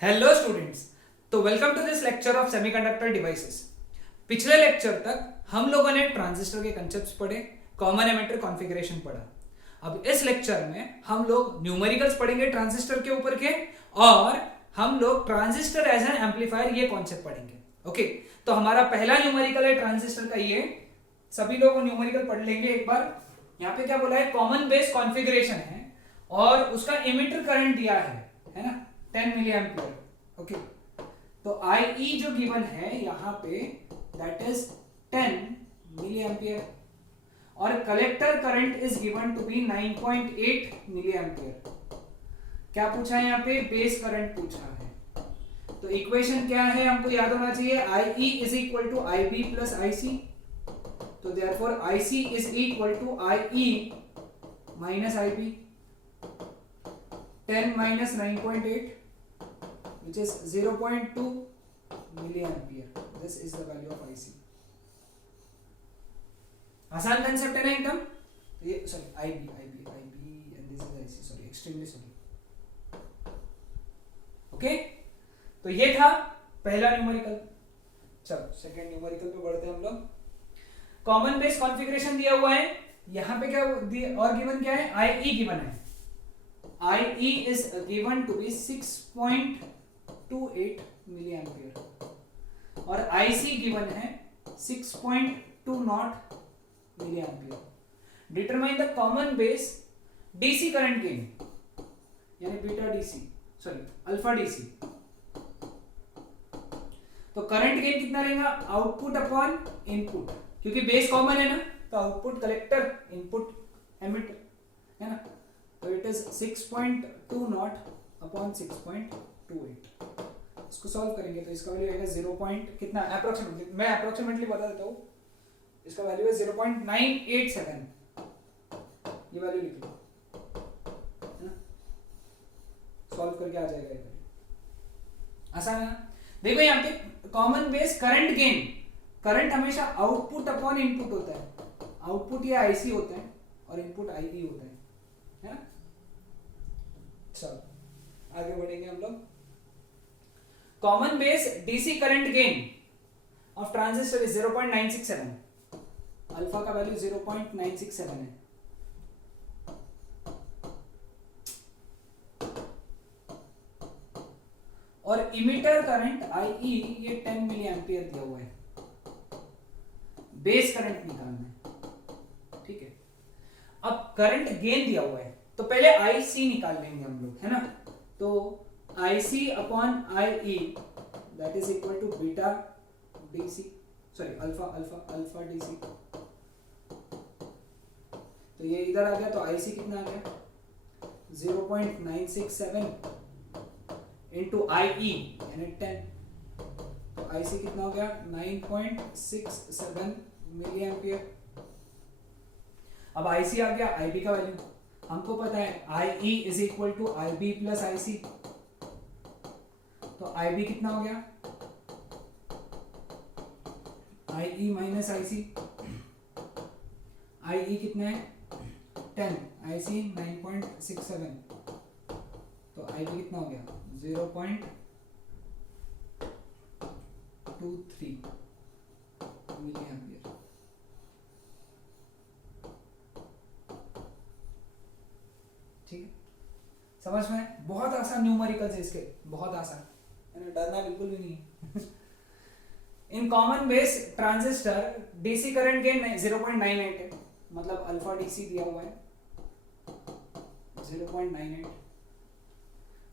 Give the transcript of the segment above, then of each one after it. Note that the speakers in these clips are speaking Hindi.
Hello students. तो welcome to this lecture of semiconductor devices. पिछले लेक्चर तक हम लोगों ने ट्रांजिस्टर के कंसेप्ट्स पढ़े, कॉमन एमिटर कॉन्फ़िगरेशन पढ़ा। अब इस लेक्चर में हम लोग न्यूमेरिकल्स पढ़ेंगे ट्रांजिस्टर के ऊपर के, और हम लोग ट्रांजिस्टर एज एन एम्पलीफायर ये कॉन्सेप्ट पढ़ेंगे। ओके, तो हमारा पहला न्यूमेरिकल है ट्रांजिस्टर का ये। सभी लोग न्यूमेरिकल पढ़ लेंगे एक बार। यहाँ पे क्या बोला है, कॉमन बेस कॉन्फ़िगरेशन है और उसका इमिटर करंट दिया है ना, 10 मिली एम्पियर। ओके, तो IE जो गिवन है यहाँ पे दैट इज 10 मिली एम्पियर और collector current is given to be 9.8 milliampere. क्या पूछा है यहाँ पे, बेस करंट पूछा है। तो इक्वेशन क्या है हमको याद होना चाहिए, IE is equal to IB plus IC। तो therefore IC is equal to IE minus IB। 10 minus 9.8 which is 0.2 milliampere. This is the value of IC. आसान कंसेप्ट है ना एकदम। ये sorry IB and this is IC, sorry extremely sorry. Okay, तो ये था पहला न्यूमेरिकल। चलो सेकंड न्यूमेरिकल पे बढ़ते हैं हम लोग। कॉमन बेस कॉन्फ़िगरेशन दिया हुआ है यहाँ पे, क्या और गिवन क्या है, IE गिवन है। IE is given to be 6.28 milliampere और IC given है 6.20 milliampere। Determine the common base DC current gain यानी beta DC, sorry alpha DC। तो करंट गेन कितना रहेगा, आउटपुट अपॉन इनपुट, क्योंकि बेस कॉमन है ना, तो आउटपुट कलेक्टर, इनपुट एमिटर, है ना। तो इट इज 6.20 अपॉन 6.28। इसको सॉल्व करेंगे तो इसका वैल्यू आएगा 0 पॉइंट कितना, अप्रोक्सीमेटली मैं अप्रोक्सीमेटली बता देता हूँ। इसका वैल्यू है 0.987। ये वैल्यू लिख लो, है ना, सॉल्व करके आ जाएगा ये वैल्यू। आसान है ना। देखो यहाँ पे common base current gain, current हमेशा आउटपुट अपॉन इनपुट होता है। आउटपुट ये IC होता है और इनपुट IE होता है ना। चलो आगे बढ़ेंगे हम लोग। Common base DC current gain of transistor is 0.967। Alpha का वैल्यू 0.967 है। और इमिटर करंट IE ये 10 मिली एम्पियर दिया हुआ है। बेस करंट निकालना है, ठीक है। अब करंट गेन दिया हुआ है तो पहले IC निकाल लेंगे हम लोग, है ना। तो IC upon IE that is equal to beta DC, sorry alpha DC। तो ये इधर आ गया तो IC कितना आ गया, 0.967 इंटू IE यानी 10। तो IC कितना हो गया, 9.67 मिली एम्पियर। अब IC आ गया, IB का वैल्यू हमको पता है, IE is equal to IB plus IC। तो IB कितना हो गया, IE माइनस IC। IE कितना है 10, IC 9.67। तो IB कितना हो गया 0.23 मिली एम्पियर। ठीक है, समझ में, बहुत आसान न्यूमेरिकल्स है इसके, बहुत आसान है ना, डरना बिल्कुल भी नहीं है। In common base transistor DC current gain 0.98 है, मतलब अल्फा DC दिया हुआ है 0.98।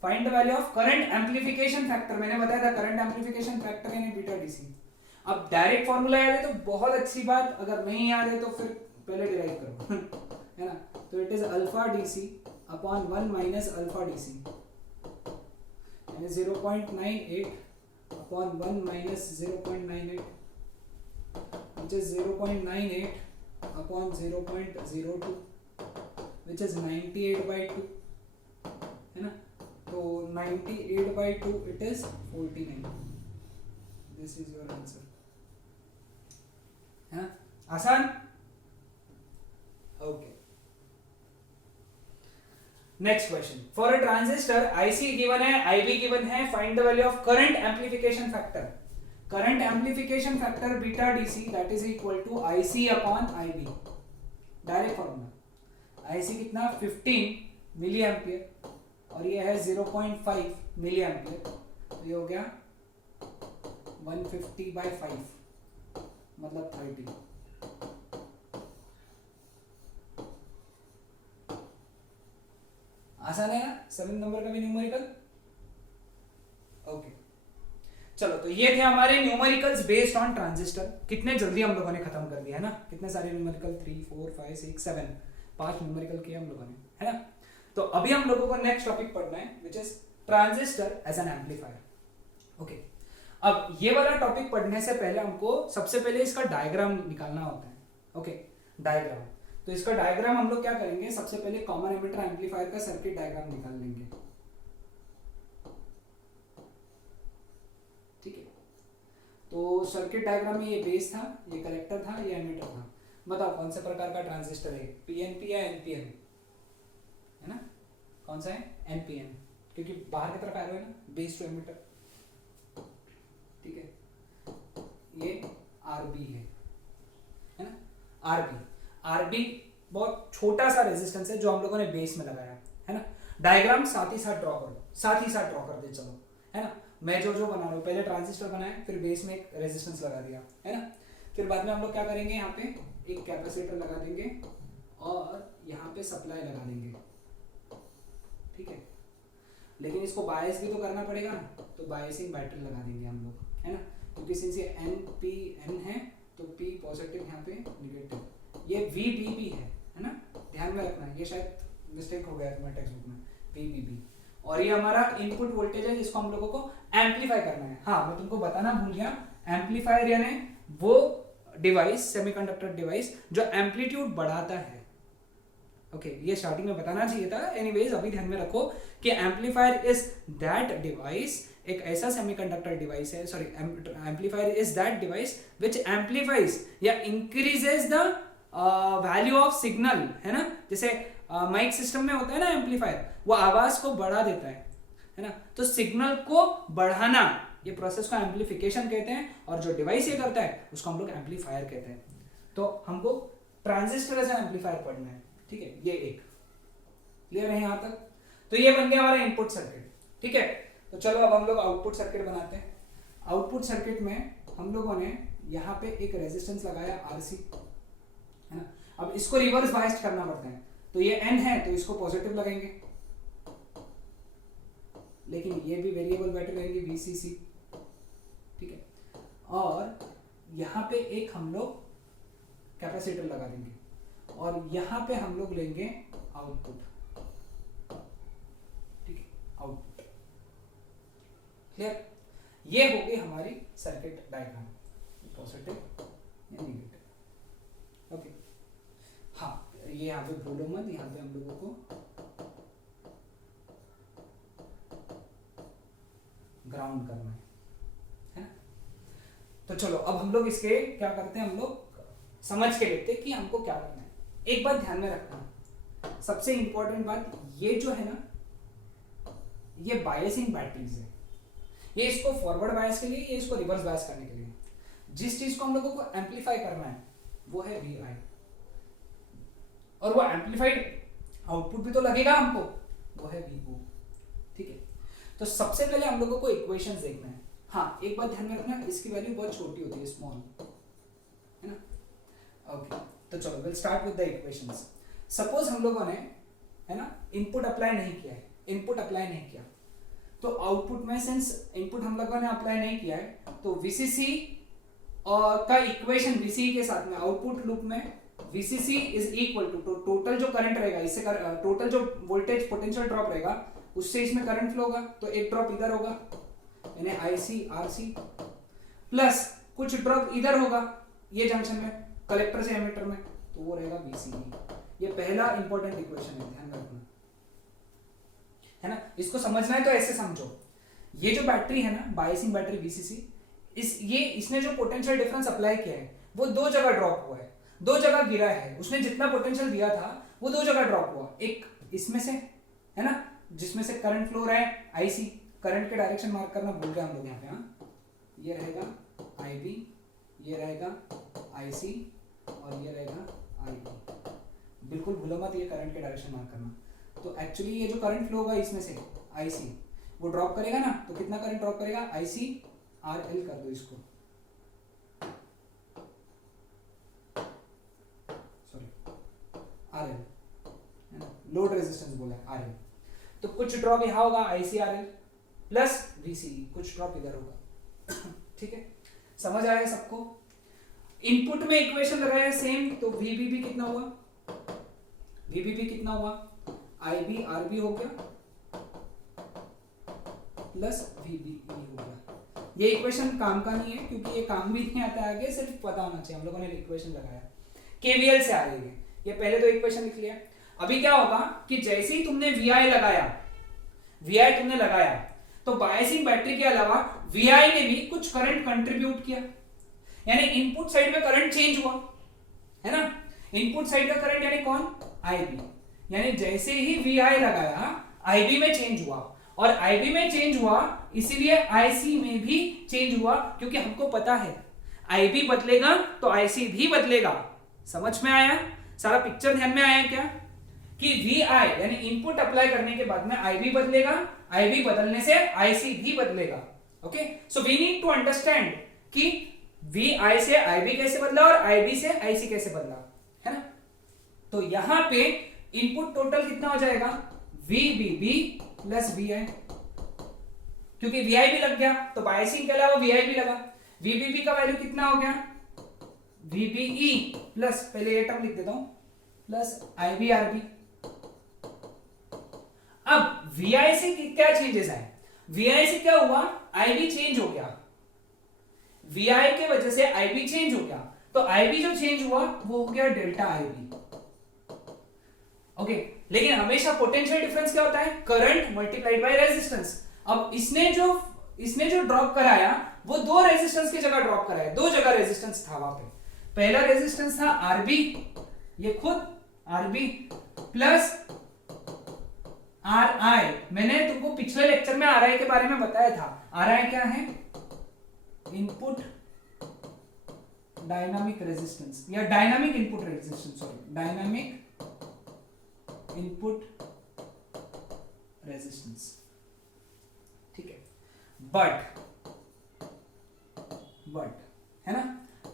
Find the value of current amplification factor, मैंने बताया था करंट एम्प्लीफिकेशन फैक्टर यानी बीटा DC। अब डायरेक्ट फॉर्मूला याद है तो बहुत अच्छी बात, अगर नहीं याद है तो फिर पहले डिराइव करो है ना। तो it is alpha DC upon 1 minus alpha DC यानी 0.98 upon 1 minus 0.98 which is 0.98 upon 0.02 which is 98/2, है ना। तो 98/2 it is 49। this is your answer, है ना, आसान। Okay, next question, for a transistor IC given है, IB गिवन है, find the value of current amplification factor. Current amplification factor beta DC that is equal to IC upon IB, direct formula. IC कितना 15 मिली एम्पियर और ये है 0.5 मिली एम्पियर, तो ये हो गया 150/5 मतलब 30। आसान है ना 7 नंबर का भी न्यूमेरिकल। ओके चलो, तो ये थे हमारे न्यूमेरिकल्स बेस्ड ऑन ट्रांजिस्टर। कितने जल्दी हम लोगों ने खत्म कर दिया है ना, कितने सारे न्यूमेरिकल 3 4 5 6 7 5 न्यूमेरिकल किए हम लोगों ने, है ना। तो अभी हम लोगों को नेक्स्ट टॉपिक पढ़ना है which is transistor as an amplifier. Okay, अब ये वाला टॉपिक पढ़ने से पहले हमको सबसे पहले इसका डायग्राम निकालना होता है। ओके, डायग्राम, तो इसका डायग्राम हम लोग क्या करेंगे, सबसे पहले कॉमन एमिटर एम्पलीफायर का सर्किट डायग्राम निकाल लेंगे। ठीक है, तो सर्किट डायग्राम में ये बेस था, ये कलेक्टर था, ये एमिटर था। बताओ कौन से प्रकार का ट्रांजिस्टर है, पीएनपी या एनपीएन, है ना। कौन सा है, एनपीएन, क्योंकि बाहर की तरफ एरो है ना, बेस टू एमिटर। ठीक है, ये आरबी है ना, आरबी बहुत छोटा सा रेजिस्टेंस है जो हम लोगों ने बेस में लगाया है ना। डायग्राम साथ ही साथ ड्रॉ कर दो, साथ ही साथ ड्रॉ कर दे, चलो, है ना। मैं जो बना रहा हूँ, पहले ट्रांजिस्टर बनाया, फिर बेस में एक रेजिस्टेंस लगा दिया, है ना। फिर बाद में हम लोग क्या करेंगे, यहाँ पे एक कैपेसिटर लगा देंगे और यहाँ पे सप्लाई लगा देंगे। ठीक है, लेकिन इसको बायस भी तो करना पड़ेगा ना, तो बायसिंग बैटरी लगा देंगे हम लोग, है ना, क्योंकि सिंस ये NPN है तो P पॉजिटिव, यहाँ पे निगेटिव, ये VBB है ना, ध्यान में रखना, ये शायद मिस्टेक हो गया तुम्हारे टेक्स्ट बुक में, VBB। और ये हमारा इनपुट वोल्टेज है जिसको हम लोगों को एम्पलीफाई करना है। हाँ, मैं तुमको बताना भूल गया, एम्पलीफायर यानी वो डिवाइस, सेमीकंडक्टर डिवाइस जो एम्पलीट्यूड बढ़ाता है। ओके, ये स्टार्टिंग में बताना चाहिए था, एनीवेज अभी ध्यान में रखो कि एम्पलीफायर इज दैट डिवाइस, एक ऐसा सेमीकंडक्टर डिवाइस है, sorry, amplifier is that device which amplifies या increases the value of signal, है ना। जैसे माइक सिस्टम में होता है ना एम्पलीफायर, वो आवाज को बढ़ा देता है ना। तो सिग्नल को बढ़ाना, ये प्रोसेस को एम्पलीफिकेशन कहते हैं, और जो डिवाइस ये करता है उसको हम लोग एम्पलीफायर कहते हैं। तो हमको ट्रांजिस्टर एज एन एम्पलीफायर पढ़ना है। ठीक है, ये एक क्लियर है यहाँ तक। तो ये बन गया हमारा इनपुट सर्किट। ठीक है, तो चलो अब हम लोग आउटपुट सर्किट बनाते हैं। आउटपुट सर्किट में हम लोगों ने यहाँ पे एक रेजिस्टेंस लगाया RC, है ना। अब इसको रिवर्स बायस्ड करना पड़ता है, तो ये N है तो इसको पॉजिटिव लगाएंगे, लेकिन ये भी वेरिएबल बैटरी रहेंगी VCC। ठीक है, और यहाँ पे एक हम लोग कैपेसिटर लगा देंगे और यहाँ पे हम लोग लेंगे आउटपुट। ठीक है, आउटपुट क्लियर। ये हो गई हमारी सर्किट डायग्राम, पॉजिटिव या नेगेटिव। ओके, हाँ, ये यहाँ पे बोलो मत, यहाँ पे हम लोगों को ग्राउंड करना है ना। तो चलो अब हम लोग इसके क्या करते हैं, हम लोग समझ के लेते हैं कि हमको क्या करना है। एक बात ध्यान में रखना, सबसे इंपॉर्टेंट बात, ये जो है ना, ये बायसिंग बैटरीज है। ये इसको फॉरवर्ड बायस के लिए, ये इसको रिवर्स बायस करने के लिए। जिस चीज को हम लोगों को एम्पलीफाई करना है वो है VI, और वो एम्पलीफाइड आउटपुट भी तो लगेगा हमको, वो है VO। ठीक है, तो सबसे पहले हम लोगों को इक्वेशंस देखना है। हाँ, एक बात ध्यान में रखना, इसकी वैल्यू बहुत छोटी होती है, स्मॉल, है ना। ओके, तो चलो will start with the equations. Suppose हम लोगों ने, है ना, इनपुट अप्लाई नहीं किया है, इनपुट अप्लाई नहीं किया, तो आउटपुट में सिंस इनपुट हम लोगों ने अप्लाई नहीं किया है, तो VCC का इक्वेशन VCE के साथ में आउटपुट लूप में VCC is equal to total जो करंट रहेगा, इससे टोटल जो वोल्टेज पोटेंशियल ड्रॉप रहेगा उससे इसमें करंट फ्लो होगा, तो एक ड्रॉप इधर होगा यानी IC RC, प्लस कुछ ड्रॉप इधर होगा ये जंक्शन में, कलेक्टर से एमिटर में, तो वो रहेगा VCE। ये पहला इंपॉर्टेंट इक्वेशन है, ध्यान रखना, है ना। इसको समझना है तो ऐसे समझो, ये जो बैटरी है ना, बायसिंग बैटरी VCC, इसने जो पोटेंशियल डिफरेंस अप्लाई किया है वो दो जगह ड्रॉप हुआ है, दो जगह गिरा है। उसने जितना पोटेंशियल दिया था वो दो जगह ड्रॉप हुआ, एक इसमें से है ना, जिसमें से करंट फ्लो रहा है आईसी। करंट के डायरेक्शन मार्क करना भूल गए हम लोग यहाँ पे। हाँ, ये रहेगा आईबी, ये रहेगा आईसी और ये रहेगा आईबी। बिल्कुल भूलो मत ये करंट के डायरेक्शन मार्क करना। तो एक्चुअली ये जो करंट फ्लो होगा इसमें से आईसी वो ड्रॉप करेगा ना, तो कितना करंट ड्रॉप करेगा, आईसी आर एल कर दो इसको, सॉरी आर एल, है ना, लोड रेजिस्टेंस बोला है आर एल। तो कुछ ड्रॉप यहाँ होगा IC R L plus VCE, कुछ ड्रॉप इधर होगा। ठीक है, समझ आया सबको। इनपुट में इक्वेशन लगाया सेम, तो वीबीबी कितना हुआ, वीबीबी कितना हुआ, आईबी आरबी हो गया प्लस वीबीई हो गया। ये इक्वेशन काम का नहीं है क्योंकि ये काम भी नहीं आता आगे, सिर्फ पता होना चाहिए। हम लोगों ने इक्वेशन लगाया केवीएल से आ रही है, ये पहले तो इक्वेशन लिख लिया। अभी क्या होगा कि जैसे ही तुमने वीआई लगाया, वीआई तुमने लगाया, तो बायसिंग बैटरी के अलावा वीआई ने भी कुछ करंट कंट्रीब्यूट किया, यानी इनपुट साइड में करंट चेंज हुआ, है ना। इनपुट साइड का करंट यानी कौन, आईबी, यानी जैसे ही वीआई लगाया आईबी में चेंज हुआ, और आईबी में चेंज हुआ इसीलिए आईसी में भी चेंज हुआ, क्योंकि हमको पता है आईबी बदलेगा तो आईसी भी बदलेगा। समझ में आया, सारा पिक्चर ध्यान में आया क्या, कि वीआई यानी इनपुट अप्लाई करने के बाद में आईबी बदलेगा, आईबी बदलने से आईसी भी बदलेगा। Okay, so we need to understand कि वीआई से आईबी कैसे बदला और आईबी से आईसी कैसे बदला, है ना। तो यहां पे इनपुट टोटल कितना हो जाएगा, वीबीबी प्लस वीआई, क्योंकि वीआई भी लग गया तो बायसिंग के अलावा वीआई भी लगा। वीबीबी का वैल्यू कितना हो गया, वीबीई प्लस, पहले ये टर्म लिख देता हूं, प्लस आईबीआरबी। अब वीआई से क्या चेंजेस आए, वीआई से क्या हुआ, आईबी चेंज हो गया, वीआई के वजह से आईबी चेंज हो गया, तो आईबी जो चेंज हुआ वो हो गया डेल्टा आईबी। ओके, लेकिन हमेशा पोटेंशियल डिफरेंस क्या होता है, करंट मल्टीप्लाइड बाय रेजिस्टेंस। अब इसने जो ड्रॉप कराया वो दो रेजिस्टेंस की जगह ड्रॉप कराया, दो जगह रेजिस्टेंस था वहां पे। पहला रेजिस्टेंस था आरबी, ये खुद आरबी प्लस आर आई। मैंने तुमको पिछले लेक्चर में आर आई के बारे में बताया था। आर आई क्या है, इनपुट डायनामिक रेजिस्टेंस या dynamic input resistance, sorry dynamic input resistance. ठीक है, बट है ना,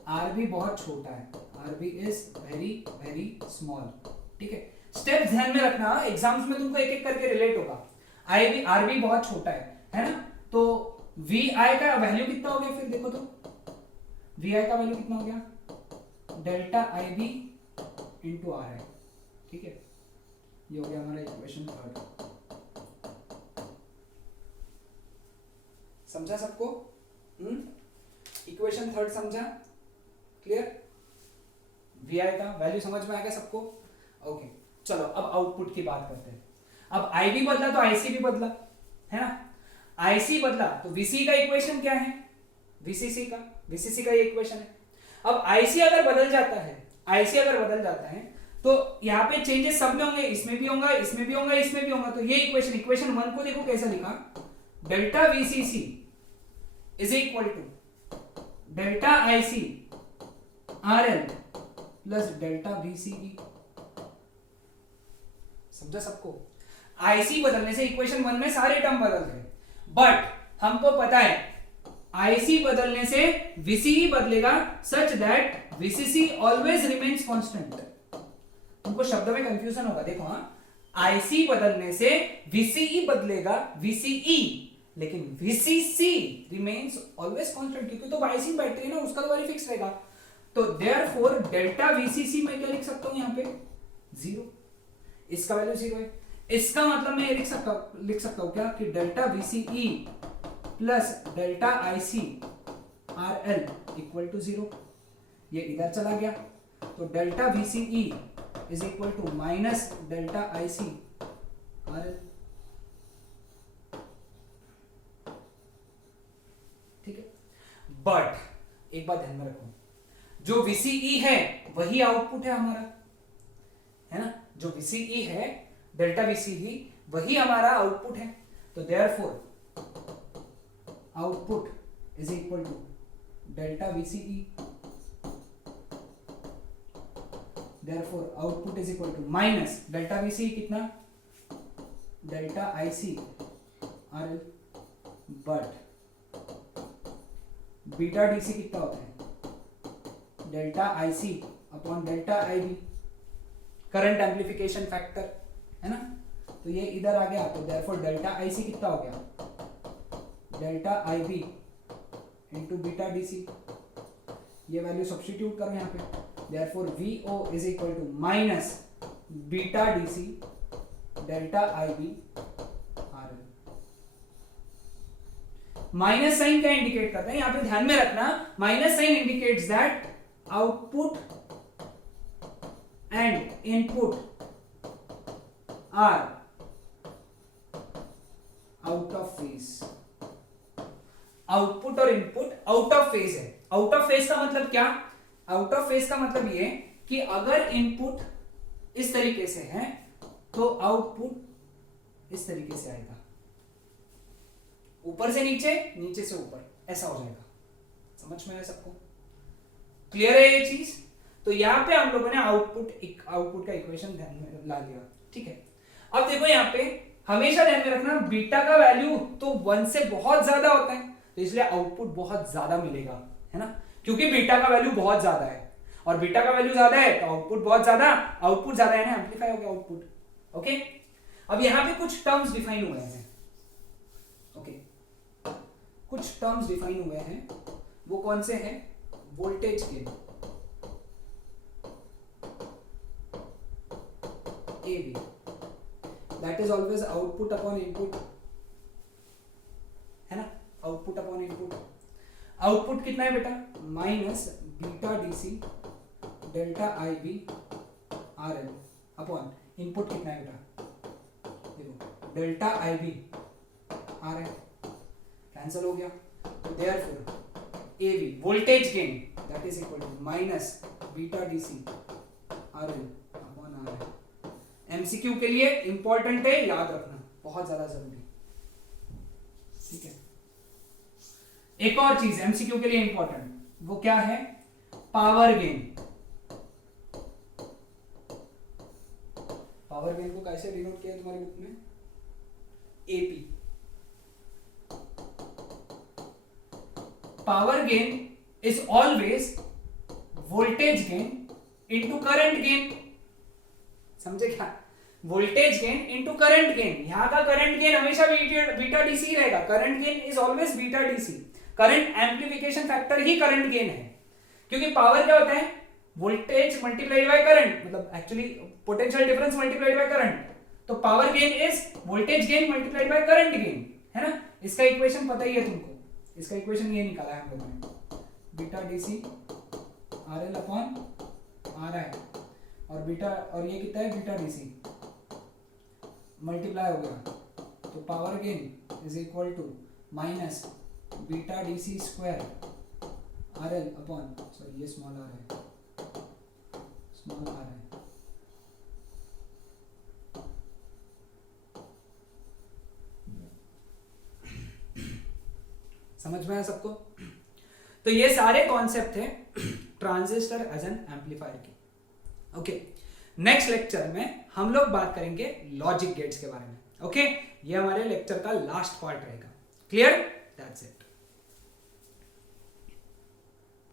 आरबी बहुत छोटा है, RB is very very small. ठीक है, स्टेप ध्यान में रखना, एग्जाम्स में तुमको एक एक करके रिलेट होगा। आईबी आरबी बहुत छोटा है ना, तो वी आई का वैल्यू कितना हो गया, फिर देखो तो वी आई का वैल्यू कितना हो गया, delta I B into R I. ठीक है, ये हो गया हमारा इक्वेशन थर्ड। समझा सबको, इक्वेशन थर्ड समझा, क्लियर। वी आई का वैल्यू समझ में आ गया सबको। ओके, चलो अब आउटपुट की बात करते हैं। अब आईबी बदला तो आईसी भी बदला, है ना। आईसी बदला तो वीसी का इक्वेशन क्या है, वीसीसी का ये इक्वेशन है। अब आईसी अगर बदल जाता है तो यहाँ पे चेंजेस सब में होंगे, इसमें भी होगा, इसमें भी होगा, इसमें भी होगा। तो ये इक्वेशन वन को देखो कैसा लिखा, delta VCC is equal to delta IC R L plus delta VCE. समझा सबको, आईसी बदलने से इक्वेशन वन में सारे टर्म बदल गए, बट हमको पता है आईसी बदलने से वीसीई बदलेगा such that VCC always remains constant. तुमको शब्दों में कंफ्यूजन होगा, देखो हाँ, आईसी बदलने से वीसीई बदलेगा वीसीई, लेकिन वीसीसी रिमेन्स ऑलवेज कांस्टेंट, क्योंकि तो बायसिंग बैटरी है ना, उसका तो वैल्यू फिक्स रहेगा। तो देयरफॉर डेल्टा वीसीसी मैं क्या लिख सकता हूं यहाँ पे, जीरो, इसका वैल्यू जीरो है। इसका मतलब मैं ये लिख सकता हूं क्या, कि delta VCE plus delta IC R L equal to zero. ये इधर चला गया, तो delta VCE is equal to minus delta IC R L. ठीक है, बट एक बात ध्यान में रखो, जो वीसीई है वही आउटपुट है हमारा, है ना। जो वीसीई है डेल्टा वीसीई वही हमारा आउटपुट है। तो therefore output is equal to delta VCE, therefore output is equal to minus delta VCE कितना, delta IC RL, but beta DC कितना होता है, delta IC upon delta IB, current amplification factor है ना। तो ये इधर आ गया, तो therefore डेल्टा IC कितना हो गया, delta IB into beta DC, ये वैल्यू सब्स्टिट्यूट करो यहाँ पे, therefore VO is equal to minus beta DC delta IB RL। Minus sign क्या इंडिकेट करता है, यहां पे ध्यान में रखना, minus sign indicates that output and input are out of phase. Output और इनपुट आउट ऑफ फेज है। आउट ऑफ फेज का मतलब क्या, आउट ऑफ फेज का मतलब ये कि अगर इनपुट इस तरीके से है तो आउटपुट इस तरीके से आएगा, ऊपर से नीचे, नीचे से ऊपर, ऐसा हो जाएगा। समझ में आया सबको, क्लियर है ये चीज। तो यहां पे हम लोगों ने आउटपुट का इक्वेशन ध्यान में ला लिया, ठीक है। अब देखो यहाँ पे हमेशा ध्यान में रखना, बीटा का वैल्यू तो 1 से बहुत ज्यादा होता है, तो इसलिए आउटपुट बहुत ज्यादा मिलेगा, है ना, क्योंकि बीटा का वैल्यू बहुत ज्यादा है, और बीटा का वैल्यू ज्यादा है तो आउटपुट बहुत ज्यादा, आउटपुट ज्यादा है ना, एम्प्लीफाई हो गया आउटपुट। ओके, अब यहां पे कुछ टर्म्स डिफाइन हुए हैं। ओके, कुछ टर्म्स डिफाइन हुए हैं, वो कौन से हैं, voltage gain AV, that is always output upon input, है ना, आउटपुट अपॉन इनपुट। आउटपुट कितना है बेटा, minus beta DC delta IB RL upon input कितना है बेटा, देखो डेल्टा IB RL, कैंसिल हो गया। तो therefore AV voltage gain that is equal to minus beta DC RL upon RL। MCQ के लिए इंपॉर्टेंट है, याद रखना, बहुत ज्यादा जरूरी, ठीक है। एक और चीज एमसीक्यू के लिए इंपॉर्टेंट, वो क्या है, पावर गेन। पावर गेन को कैसे डिनोट किया तुम्हारी बुक में, AP. Power gain is always voltage gain into current gain, समझे क्या, voltage gain into current gain. यहां का करंट गेन हमेशा बीटा डीसी रहेगा, current gain is always beta DC, current amplification factor ही करंट गेन है, क्योंकि पावर क्या होता है, वोल्टेज मल्टीप्लाइड बाय करंट, मतलब actually potential difference multiplied by current. तो power gain is voltage gain multiplied by current gain, है ना। इसका इक्वेशन पता ही है तुमको, इसका इक्वेशन ये निकाला है हम लोगों ने, beta DC RL upon are आई, और बीटा, और ये कितना है, बीटा डीसी मल्टीप्लाई हो गया, तो power gain is equal to minus beta DC square RL upon, sorry ये स्मॉल आर है, स्मॉल आर है, समझ में आया सबको। तो ये सारे कॉन्सेप्ट थे ट्रांजिस्टर एज एन एम्पलीफायर की। ओके, नेक्स्ट लेक्चर में हम लोग बात करेंगे लॉजिक गेट्स के बारे में। ओके, ये हमारे लेक्चर का लास्ट पार्ट रहेगा। Clear, that's it.